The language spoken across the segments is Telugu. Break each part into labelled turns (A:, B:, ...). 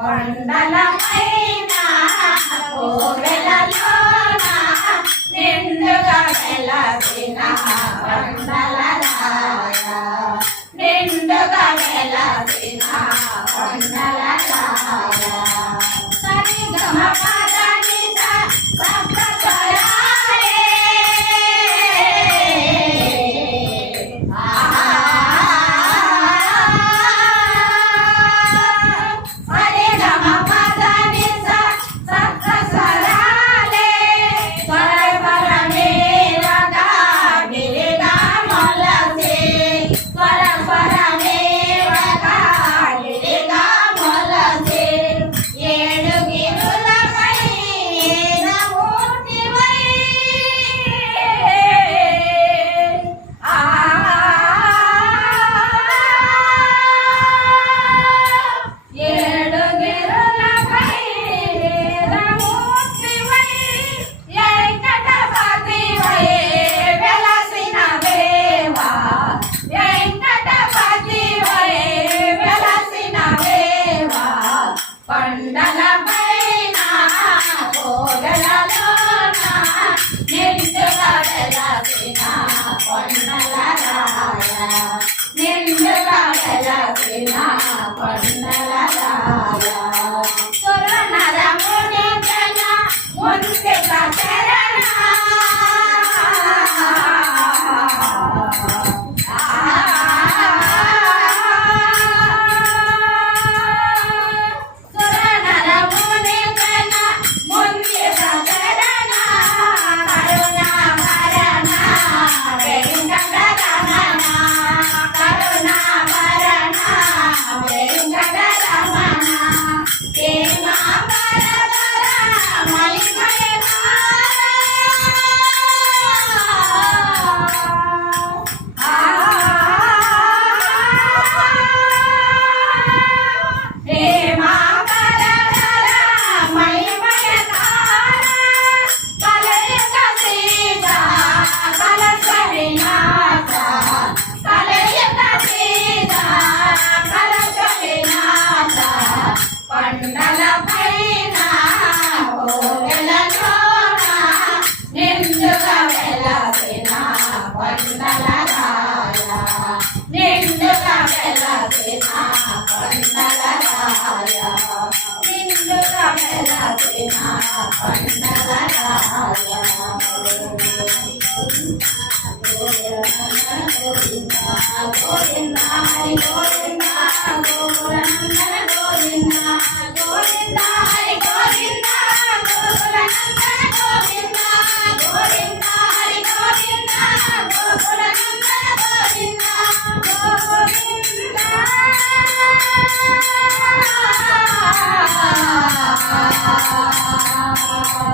A: కొండలపైన కోవెలలోన నిండుగా వెళ్ళిన వందల ಮೊದಲಾದ గోవింద గోవింద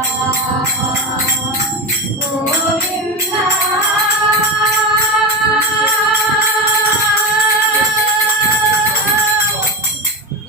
A: Oh,